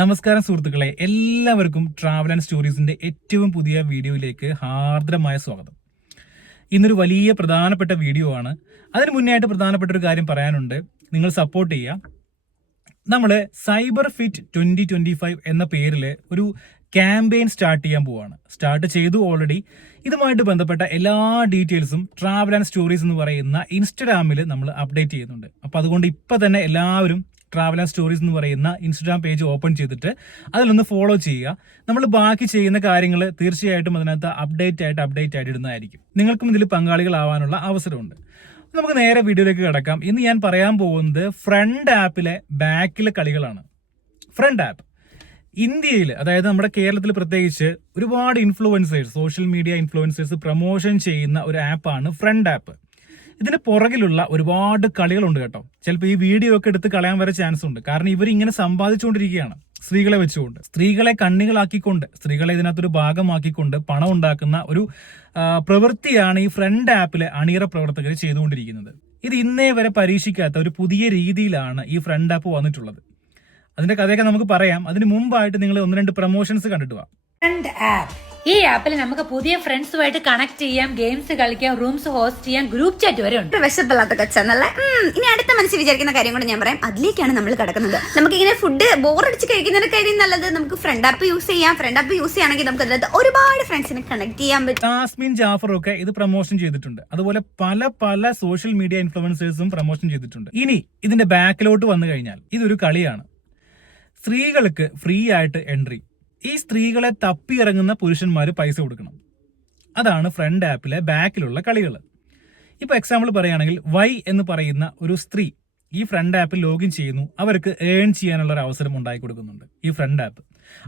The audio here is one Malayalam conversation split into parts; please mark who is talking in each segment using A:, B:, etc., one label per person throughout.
A: നമസ്കാരം സുഹൃത്തുക്കളെ എല്ലാവർക്കും ട്രാവൽ ആൻഡ് സ്റ്റോറീസിന്റെ ഏറ്റവും പുതിയ വീഡിയോയിലേക്ക് ഹാർദ്രമായ സ്വാഗതം. ഇന്നൊരു വലിയ പ്രധാനപ്പെട്ട വീഡിയോ ആണ്. അതിന് മുന്നേ ആയിട്ട് പ്രധാനപ്പെട്ട ഒരു കാര്യം പറയാനുണ്ട്. നിങ്ങൾ സപ്പോർട്ട് ചെയ്യുക. നമ്മൾ cyber fit twenty twenty five എന്ന പേരിൽ ഒരു ക്യാമ്പയിൻ സ്റ്റാർട്ട് ചെയ്യാൻ പോവാണ്. സ്റ്റാർട്ട് ചെയ്തു ഓൾറെഡി ഇതുമായിട്ട് ബന്ധപ്പെട്ട എല്ലാ ഡീറ്റെയിൽസും ട്രാവൽ ആൻഡ് സ്റ്റോറീസ് എന്ന് പറയുന്ന ഇൻസ്റ്റഗ്രാമിൽ നമ്മൾ അപ്ഡേറ്റ് ചെയ്യുന്നുണ്ട്. അപ്പോൾ അതുകൊണ്ട് ഇപ്പൊ തന്നെ എല്ലാവരും ആൻഡ് സ്റ്റോറീസ് എന്ന് പറയുന്ന ഇൻസ്റ്റാഗ്രാം പേജ് ഓപ്പൺ ചെയ്തിട്ട് അതിലൊന്ന് ഫോളോ ചെയ്യുക. നമ്മൾ ബാക്കി ചെയ്യുന്ന കാര്യങ്ങൾ തീർച്ചയായിട്ടും അതിനകത്ത് അപ്ഡേറ്റ് ആയിട്ട് അപ്ഡേറ്റ് ആയിട്ട് ഇടുന്നതായിരിക്കും. നിങ്ങൾക്കും ഇതിൽ പങ്കാളികളാവാനുള്ള അവസരമുണ്ട്. നമുക്ക് നേരെ വീഡിയോയിലേക്ക് കിടക്കാം. ഇന്ന് ഞാൻ പറയാൻ പോകുന്നത് ഫ്രണ്ട് ആപ്പിലെ ബാക്കിലെ കളികളാണ്. ഫ്രണ്ട് ആപ്പ് ഇന്ത്യയിൽ അതായത് നമ്മുടെ കേരളത്തിൽ പ്രത്യേകിച്ച് ഒരുപാട് influencers social media influencers promotion ചെയ്യുന്ന ഒരു ആപ്പാണ് ഫ്രണ്ട് ആപ്പ് ഇതിന് പുറകിലുള്ള ഒരുപാട് കളികളുണ്ട് കേട്ടോ. ചിലപ്പോൾ ഈ വീഡിയോ ഒക്കെ എടുത്ത് കളയാൻ വരെ ചാൻസ് ഉണ്ട്. കാരണം ഇവർ ഇങ്ങനെ സമ്പാദിച്ചുകൊണ്ടിരിക്കുകയാണ് സ്ത്രീകളെ വെച്ചുകൊണ്ട്. സ്ത്രീകളെ കണ്ണികളാക്കിക്കൊണ്ട് സ്ത്രീകളെ ഇതിനകത്തൊരു ഭാഗമാക്കിക്കൊണ്ട് പണം ഉണ്ടാക്കുന്ന ഒരു പ്രവൃത്തിയാണ് ഈ ഫ്രണ്ട് ആപ്പിലെ അണിയറ പ്രവർത്തകർ ചെയ്തുകൊണ്ടിരിക്കുന്നത്. ഇത് ഇന്നേ വരെ പരീക്ഷിക്കാത്ത ഒരു പുതിയ രീതിയിലാണ് ഈ ഫ്രണ്ട് ആപ്പ് വന്നിട്ടുള്ളത്. അതിന്റെ കഥയൊക്കെ നമുക്ക് പറയാം. അതിന് മുമ്പായിട്ട് നിങ്ങൾ ഒന്ന് രണ്ട് പ്രൊമോഷൻസ് കണ്ടിട്ട് വാ.
B: ഈ ആപ്പിൽ നമുക്ക് പുതിയ ഫ്രണ്ട്സുമായിട്ട് കണക്ട് ചെയ്യാം ഗെയിംസ് കളിക്കാം റൂംസ് ഹോസ്റ്റ് ചെയ്യാം ഗ്രൂപ്പ് ചാറ്റ് വരെ ഉണ്ട്.
C: വിശപ്പില്ലാത്ത കൊച്ചെന്നല്ല ഇനി അടുത്ത മനസ്സിൽ വിചാരിക്കുന്ന കാര്യം കൂടെ ഞാൻ പറയാം. അതിലേക്കാണ് നമ്മൾ കിടക്കുന്നത്. നമുക്ക് ഇങ്ങനെ ഫുഡ് ബോറടിച്ച് കാര്യം നല്ലത്. നമുക്ക് ഫ്രണ്ട് ആപ്പ് യൂസ് ചെയ്യാം. ഫ്രണ്ട് ആപ്പ് യൂസ് ചെയ്യുകയാണെങ്കിൽ നമുക്ക് അതിനകത്ത് ഒരുപാട് ഫ്രണ്ട്സിനെ കണക്ട് ചെയ്യാൻ പറ്റും.
A: ജാസ്മിൻ ജാഫറും ഒക്കെ ഇത് പ്രൊമോഷൻ ചെയ്തിട്ടുണ്ട്. അതുപോലെ പല പല സോഷ്യൽ മീഡിയ ഇൻഫ്ലുവൻസേഴ്സും പ്രൊമോഷൻ ചെയ്തിട്ടുണ്ട്. ഇനി ഇതിന്റെ ബാക്കിലോട്ട് വന്നു കഴിഞ്ഞാൽ ഇതൊരു കളിയാണ്. സ്ത്രീകൾക്ക് ഫ്രീ ആയിട്ട് എൻട്രി ഈ സ്ത്രീകളെ തപ്പി ഇറങ്ങുന്ന പുരുഷന്മാർ പൈസ കൊടുക്കണം. അതാണ് ഫ്രണ്ട് ആപ്പിലെ ബാക്കിലുള്ള കളികൾ ഇപ്പോൾ എക്സാമ്പിൾ പറയുകയാണെങ്കിൽ വൈ എന്ന് പറയുന്ന ഒരു സ്ത്രീ ഈ ഫ്രണ്ട് ആപ്പിൽ ലോഗിൻ ചെയ്യുന്നു അവർക്ക് ഏൺ ചെയ്യാനുള്ള ഒരു അവസരം ഉണ്ടാക്കി കൊടുക്കുന്നുണ്ട് ഈ ഫ്രണ്ട് ആപ്പ്.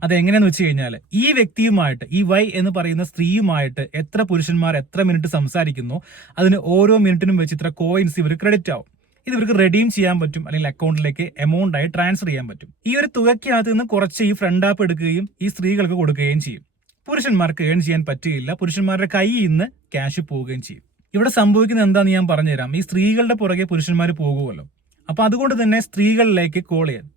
A: അത് എങ്ങനെയാന്ന് വെച്ച് കഴിഞ്ഞാൽ ഈ വ്യക്തിയുമായിട്ട് ഈ വൈ എന്ന് പറയുന്ന സ്ത്രീയുമായിട്ട് എത്ര പുരുഷന്മാർ എത്ര മിനിറ്റ് സംസാരിക്കുന്നു അതിന് ഓരോ മിനിറ്റിനും വെച്ച് ഇത്ര കോയിൻസ് ഇവർ ക്രെഡിറ്റ് ആവും. ഇത് ഇവർക്ക് റെഡീം ചെയ്യാൻ പറ്റും അല്ലെങ്കിൽ അക്കൗണ്ടിലേക്ക് എമൗണ്ട് ആയി ട്രാൻസ്ഫർ ചെയ്യാൻ പറ്റും. ഈ ഒരു തുകയ്ക്കകത്ത് നിന്ന് കുറച്ച് ഈ ഫ്രണ്ട് ആപ്പ് എടുക്കുകയും ഈ സ്ത്രീകൾക്ക് കൊടുക്കുകയും ചെയ്യും. പുരുഷന്മാർക്ക് ഏൺ ചെയ്യാൻ പറ്റുകയില്ല. പുരുഷന്മാരുടെ കയ്യിൽ നിന്ന് ക്യാഷ് പോവുകയും ചെയ്യും. ഇവിടെ സംഭവിക്കുന്നത് എന്താന്ന് ഞാൻ പറഞ്ഞുതരാം. ഈ സ്ത്രീകളുടെ പുറകെ പുരുഷന്മാർ പോകുമല്ലോ അപ്പൊ അതുകൊണ്ട് തന്നെ സ്ത്രീകളിലേക്ക് കോൾ ചെയ്യാൻ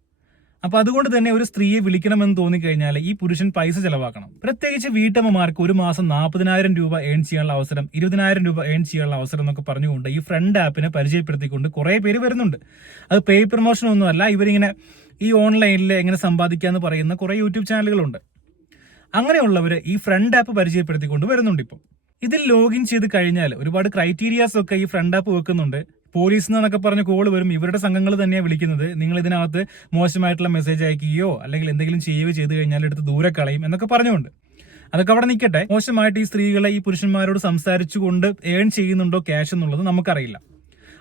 A: അപ്പൊ അതുകൊണ്ട് തന്നെ ഒരു സ്ത്രീയെ വിളിക്കണമെന്ന് തോന്നിക്കഴിഞ്ഞാൽ ഈ പുരുഷൻ പൈസ ചെലവാക്കണം. പ്രത്യേകിച്ച് വീട്ടമ്മമാർക്ക് ഒരു മാസം നാൽപ്പതിനായിരം രൂപ ഏൺ ചെയ്യാനുള്ള അവസരം ഇരുപതിനായിരം രൂപ ഏൺ ചെയ്യാനുള്ള അവസരം എന്നൊക്കെ പറഞ്ഞുകൊണ്ട് ഈ ഫ്രണ്ട് ആപ്പിനെ പരിചയപ്പെടുത്തിക്കൊണ്ട് കുറെ പേര് വരുന്നുണ്ട്. അത് പേ പ്രൊമോഷൻ ഒന്നുമല്ല ഇവരിങ്ങനെ ഈ ഓൺലൈനിൽ എങ്ങനെ സമ്പാദിക്കാന്ന് പറയുന്ന കുറെ യൂട്യൂബ് ചാനലുകളുണ്ട്. അങ്ങനെയുള്ളവർ ഈ ഫ്രണ്ട് ആപ്പ് പരിചയപ്പെടുത്തിക്കൊണ്ട് വരുന്നുണ്ട് ഇപ്പം. ഇതിൽ ലോഗിൻ ചെയ്ത് കഴിഞ്ഞാൽ ഒരുപാട് ക്രൈറ്റീരിയാസ് ഒക്കെ ഈ ഫ്രണ്ട് ആപ്പ് വെക്കുന്നുണ്ട്. പോലീസ് എന്നൊക്കെ പറഞ്ഞ കോൾ വരും. ഇവരുടെ സംഘങ്ങൾ തന്നെയാണ് വിളിക്കുന്നത്. നിങ്ങൾ ഇതിനകത്ത് മോശമായിട്ടുള്ള മെസ്സേജ് അയക്കുകയോ അല്ലെങ്കിൽ എന്തെങ്കിലും ചെയ്യുകയോ ചെയ്ത് കഴിഞ്ഞാൽ എടുത്ത് ദൂരെ കളയും എന്നൊക്കെ പറഞ്ഞുകൊണ്ട്. അതൊക്കെ അവിടെ നിൽക്കട്ടെ. മോശമായിട്ട് ഈ സ്ത്രീകളെ ഈ പുരുഷന്മാരോട് സംസാരിച്ചുകൊണ്ട് ഏൺ ചെയ്യുന്നുണ്ടോ ക്യാഷ് എന്നുള്ളത് നമുക്കറിയില്ല.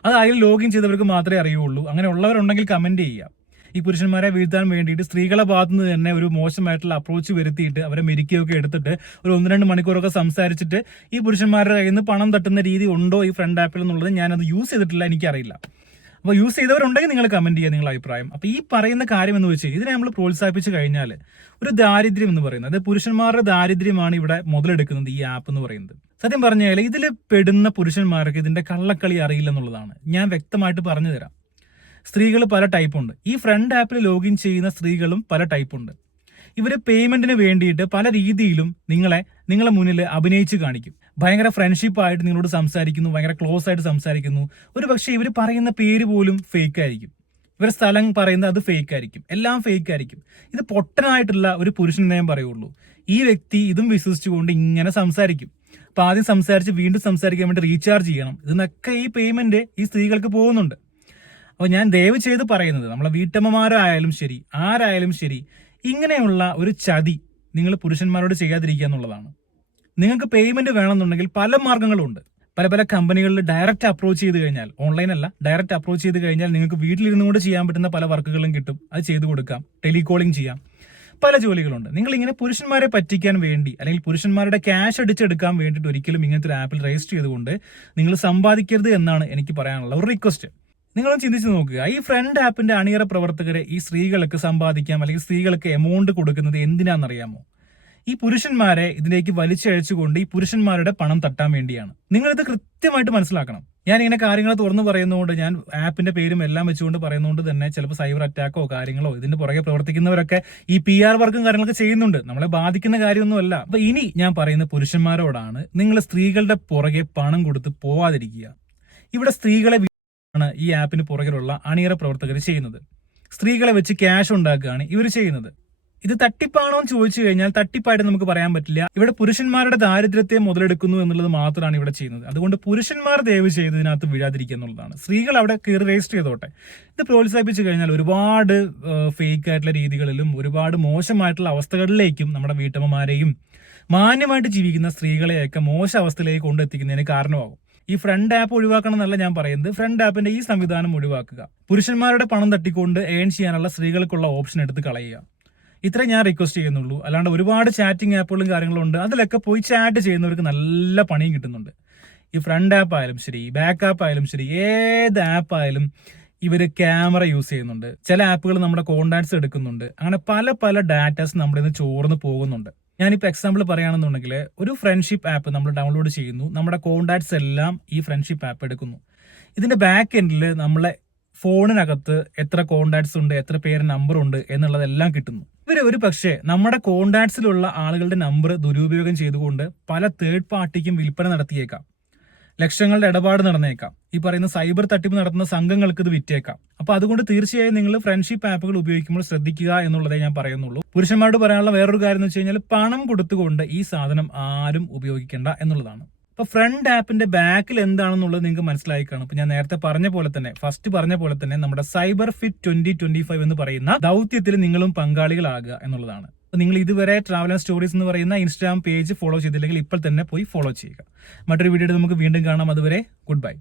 A: അത് അതിൽ ലോഗിൻ ചെയ്തവർക്ക് മാത്രമേ അറിയുള്ളൂ. അങ്ങനെ ഉള്ളവരുണ്ടെങ്കിൽ കമന്റ് ചെയ്യുക. ഈ പുരുഷന്മാരെ വീഴ്ത്താൻ വേണ്ടിയിട്ട് സ്ത്രീകളെ ഭാഗത്തുനിന്ന് തന്നെ ഒരു മോശമായിട്ടുള്ള അപ്രോച്ച് വരുത്തിയിട്ട് അവരെ മെരിക്കുകയൊക്കെ എടുത്തിട്ട് ഒരു ഒന്ന് രണ്ട് മണിക്കൂറൊക്കെ സംസാരിച്ചിട്ട് ഈ പുരുഷന്മാരുടെ കയ്യിൽ നിന്ന് പണം തട്ടുന്ന രീതി ഉണ്ടോ ഈ ഫ്രണ്ട് ആപ്പിൽ എന്നുള്ളത് ഞാനത് യൂസ് ചെയ്തിട്ടില്ല എനിക്കറിയില്ല. അപ്പോൾ യൂസ് ചെയ്തവരുണ്ടെങ്കിൽ നിങ്ങൾ കമന്റ് ചെയ്യുക നിങ്ങളുടെ അഭിപ്രായം. അപ്പോൾ ഈ പറയുന്ന കാര്യം എന്ന് വെച്ചാൽ ഇതിനെ നമ്മൾ പ്രോത്സാഹിപ്പിച്ച് കഴിഞ്ഞാൽ ഒരു ദാരിദ്ര്യം എന്ന് പറയുന്നത് അത് പുരുഷന്മാരുടെ ദാരിദ്ര്യമാണ് ഇവിടെ മുതലെടുക്കുന്നത് ഈ ആപ്പ് എന്ന് പറയുന്നത്. സത്യം പറഞ്ഞാൽ ഇതിൽ പെടുന്ന പുരുഷന്മാർക്ക് ഇതിന്റെ കള്ളക്കളി അറിയില്ല എന്നുള്ളതാണ്. ഞാൻ വ്യക്തമായിട്ട് പറഞ്ഞു തരാം സ്ത്രീകൾ പല ടൈപ്പുണ്ട് ഈ ഫ്രണ്ട് ആപ്പിൽ ലോഗിൻ ചെയ്യുന്ന സ്ത്രീകളും പല ടൈപ്പുണ്ട് ഇവർ പേയ്മെന്റിന് വേണ്ടിയിട്ട് പല രീതിയിലും നിങ്ങളെ നിങ്ങളെ മുന്നിൽ അഭിനയിച്ച് കാണിക്കും. ഭയങ്കര ഫ്രണ്ട്ഷിപ്പ് ആയിട്ട് നിങ്ങളോട് സംസാരിക്കുന്നു ഭയങ്കര ക്ലോസ് ആയിട്ട് സംസാരിക്കുന്നു. ഒരു പക്ഷേ ഇവർ പറയുന്ന പേര് പോലും ഫേക്ക് ആയിരിക്കും. ഇവർ സ്ഥലം പറയുന്നത് അത് ഫേക്ക് ആയിരിക്കും. എല്ലാം ഫേക്ക് ആയിരിക്കും. ഇത് പൊട്ടനായിട്ടുള്ള ഒരു പുരുഷൻ ഞാൻ പറയുള്ളൂ. ഈ വ്യക്തി ഇതും വിശ്വസിച്ചുകൊണ്ട് ഇങ്ങനെ സംസാരിക്കും. അപ്പം ആദ്യം സംസാരിച്ച് വീണ്ടും സംസാരിക്കാൻ വേണ്ടി റീചാർജ് ചെയ്യണം. ഇതിനൊക്കെ ഈ പേയ്മെന്റ് ഈ സ്ത്രീകൾക്ക് പോകുന്നുണ്ട്. അപ്പോൾ ഞാൻ ദയവ് ചെയ്ത് പറയുന്നത് നമ്മളെ വീട്ടമ്മമാരായാലും ശരി ആരായാലും ശരി ഇങ്ങനെയുള്ള ഒരു ചതി നിങ്ങൾ പുരുഷന്മാരോട് ചെയ്യാതിരിക്കുക എന്നുള്ളതാണ്. നിങ്ങൾക്ക് പേയ്മെന്റ് വേണമെന്നുണ്ടെങ്കിൽ പല മാർഗങ്ങളുണ്ട്. പല പല കമ്പനികളിൽ ഡയറക്റ്റ് അപ്രോച്ച് ചെയ്ത് കഴിഞ്ഞാൽ ഓൺലൈൻ അല്ല ഡയറക്റ്റ് അപ്രോച്ച് ചെയ്ത് കഴിഞ്ഞാൽ നിങ്ങൾക്ക് വീട്ടിലിരുന്നു കൊണ്ട് ചെയ്യാൻ പറ്റുന്ന പല വർക്കുകളും കിട്ടും. അത് ചെയ്തു കൊടുക്കാം ടെലികോളിംഗ് ചെയ്യാം. പല ജോലികളുണ്ട്. നിങ്ങൾ ഇങ്ങനെ പുരുഷന്മാരെ പറ്റിക്കാൻ വേണ്ടി അല്ലെങ്കിൽ പുരുഷന്മാരുടെ ക്യാഷ് അടിച്ചെടുക്കാൻ വേണ്ടിയിട്ട് ഒരിക്കലും ഇങ്ങനത്തെ ഒരു ആപ്പിൽ രജിസ്റ്റർ ചെയ്തുകൊണ്ട് നിങ്ങൾ സമ്പാദിക്കരുത് എന്നാണ് എനിക്ക് പറയാനുള്ള ഒരു റിക്വസ്റ്റ് നിങ്ങളും ചിന്തിച്ച് നോക്കുക. ഈ ഫ്രണ്ട് ആപ്പിന്റെ അണിയറ പ്രവർത്തകരെ ഈ സ്ത്രീകൾക്ക് സമ്പാദിക്കാം അല്ലെങ്കിൽ സ്ത്രീകൾക്ക് എമൗണ്ട് കൊടുക്കുന്നത് എന്തിനാണെന്നറിയാമോ? ഈ പുരുഷന്മാരെ ഇതിലേക്ക് വലിച്ചഴച്ചുകൊണ്ട് ഈ പുരുഷന്മാരുടെ പണം തട്ടാൻ വേണ്ടിയാണ്. നിങ്ങൾ ഇത് കൃത്യമായിട്ട് മനസ്സിലാക്കണം. ഞാൻ ഇങ്ങനെ കാര്യങ്ങൾ തുറന്നു പറയുന്നതുകൊണ്ട് ഞാൻ ആപ്പിന്റെ പേരും എല്ലാം വെച്ചുകൊണ്ട് പറയുന്നതുകൊണ്ട് തന്നെ ചിലപ്പോൾ സൈബർ അറ്റാക്കോ കാര്യങ്ങളോ ഇതിന്റെ പുറകെ പ്രവർത്തിക്കുന്നവരൊക്കെ ഈ പി ആർ വർക്കും കാര്യങ്ങളൊക്കെ ചെയ്യുന്നുണ്ട്. നമ്മളെ ബാധിക്കുന്ന കാര്യമൊന്നുമല്ല. അപ്പൊ ഇനി ഞാൻ പറയുന്ന പുരുഷന്മാരോടാണ് നിങ്ങൾ സ്ത്രീകളുടെ പുറകെ പണം കൊടുത്ത് പോവാതിരിക്കുക. ഇവിടെ സ്ത്രീകളെ ആണ് ഈ ആപ്പിന് പുറകിലുള്ള അണിയറ പ്രവർത്തകർ ചെയ്യുന്നത്. സ്ത്രീകളെ വെച്ച് ക്യാഷ് ഉണ്ടാക്കുകയാണ് ഇവർ ചെയ്യുന്നത്. ഇത് തട്ടിപ്പാണോ എന്ന് ചോദിച്ചു കഴിഞ്ഞാൽ തട്ടിപ്പായിട്ട് നമുക്ക് പറയാൻ പറ്റില്ല. ഇവിടെ പുരുഷന്മാരുടെ ദാരിദ്ര്യത്തെ മുതലെടുക്കുന്നു എന്നുള്ളത് മാത്രമാണ് ഇവിടെ ചെയ്യുന്നത്. അതുകൊണ്ട് പുരുഷന്മാർ ദയവ് ചെയ്ത് ഇതിനകത്ത് വീഴാതിരിക്കുക എന്നുള്ളതാണ്. സ്ത്രീകൾ അവിടെ കയറി രജിസ്റ്റർ ചെയ്തോട്ടെ. ഇത് പ്രോത്സാഹിപ്പിച്ചു കഴിഞ്ഞാൽ ഒരുപാട് ഫേക്ക് ആയിട്ടുള്ള രീതികളിലും ഒരുപാട് മോശമായിട്ടുള്ള അവസ്ഥകളിലേക്കും നമ്മുടെ വീട്ടമ്മമാരെയും മാന്യമായിട്ട് ജീവിക്കുന്ന സ്ത്രീകളെയൊക്കെ മോശ അവസ്ഥയിലേക്ക് കൊണ്ടെത്തിക്കുന്നതിന് കാരണമാകും. ഈ ഫ്രണ്ട് ആപ്പ് ഒഴിവാക്കണം എന്നല്ല ഞാൻ പറയുന്നത്. ഫ്രണ്ട് ആപ്പിന്റെ ഈ സംവിധാനം ഒഴിവാക്കുക. പുരുഷന്മാരുടെ പണം തട്ടിക്കൊണ്ട് ഏൺ ചെയ്യാനുള്ള സ്ത്രീകൾക്കുള്ള ഓപ്ഷൻ എടുത്ത് കളയുക. ഇത്രേ ഞാൻ റിക്വസ്റ്റ് ചെയ്യുന്നുള്ളൂ. അല്ലാണ്ട് ഒരുപാട് ചാറ്റിംഗ് ആപ്പുകളും കാര്യങ്ങളും ഉണ്ട്. അതിലൊക്കെ പോയി ചാറ്റ് ചെയ്യുന്നവർക്ക് നല്ല പണിയും കിട്ടുന്നുണ്ട്. ഈ ഫ്രണ്ട് ആപ്പ് ആയാലും ശരി ബാക്ക് ആപ്പ് ആയാലും ശരി ഏത് ആപ്പ് ആയാലും ഇവർ ക്യാമറ യൂസ് ചെയ്യുന്നുണ്ട്. ചില ആപ്പുകൾ നമ്മുടെ കോണ്ടാക്ട്സ് എടുക്കുന്നുണ്ട്. അങ്ങനെ പല പല ഡാറ്റാസ് നമ്മുടെ നിന്ന് ചോർന്ന് പോകുന്നുണ്ട്. ഞാനിപ്പോൾ എക്സാമ്പിൾ പറയുകയാണെന്നുണ്ടെങ്കിൽ ഒരു ഫ്രണ്ട്ഷിപ്പ് ആപ്പ് നമ്മൾ ഡൗൺലോഡ് ചെയ്യുന്നു. നമ്മുടെ കോണ്ടാക്ട്സ് എല്ലാം ഈ ഫ്രണ്ട്ഷിപ്പ് ആപ്പ് എടുക്കുന്നു. ഇതിന്റെ ബാക്ക് എൻഡിൽ നമ്മളെ ഫോണിനകത്ത് എത്ര കോണ്ടാക്ട്സ് ഉണ്ട് എത്ര പേര് നമ്പർ ഉണ്ട് എന്നുള്ളതെല്ലാം കിട്ടുന്നു. ഇവർ ഒരു പക്ഷേ നമ്മുടെ കോണ്ടാക്ട്സിലുള്ള ആളുകളുടെ നമ്പർ ദുരുപയോഗം ചെയ്തുകൊണ്ട് പല തേർഡ് പാർട്ടിക്കും വിൽപ്പന നടത്തിയേക്കാം. ലക്ഷങ്ങളുടെ ഇടപാട് നടന്നേക്കാം. ഈ പറയുന്ന സൈബർ തട്ടിപ്പ് നടത്തുന്ന സംഘങ്ങൾക്ക് ഇത് വിറ്റേക്കാം. അപ്പൊ അതുകൊണ്ട് തീർച്ചയായും നിങ്ങൾ ഫ്രണ്ട്ഷിപ്പ് ആപ്പുകൾ ഉപയോഗിക്കുമ്പോൾ ശ്രദ്ധിക്കുക എന്നുള്ളതേ ഞാൻ പറയുന്നുള്ളൂ. പുരുഷന്മാരോട് പറയാനുള്ള വേറൊരു കാര്യം എന്ന് വെച്ച് കഴിഞ്ഞാൽ പണം കൊടുത്തുകൊണ്ട് ഈ സാധനം ആരും ഉപയോഗിക്കേണ്ട എന്നുള്ളതാണ്. അപ്പൊ ഫ്രണ്ട് ആപ്പിന്റെ ബാക്കിൽ എന്താണെന്നുള്ളത് നിങ്ങൾക്ക് മനസ്സിലായി കാണും. ഇപ്പൊ ഞാൻ നേരത്തെ പറഞ്ഞ പോലെ തന്നെ ഫസ്റ്റ് പറഞ്ഞ പോലെ തന്നെ നമ്മുടെ cyber fit twenty twenty five എന്ന് പറയുന്ന ദൗത്യത്തിൽ നിങ്ങളും പങ്കാളികളാകുക എന്നുള്ളതാണ്. നിങ്ങൾ ഇതുവരെ ട്രാവൽ ആൻഡ് സ്റ്റോറീസ് എന്ന് പറയുന്ന ഇൻസ്റ്റാഗ്രാം പേജ് ഫോളോ ചെയ്തില്ലെങ്കിൽ ഇപ്പോൾ തന്നെ പോയി ഫോളോ ചെയ്യുക. മറ്റൊരു വീഡിയോ നമുക്ക് വീണ്ടും കാണാം. അതുവരെ ഗുഡ് ബൈ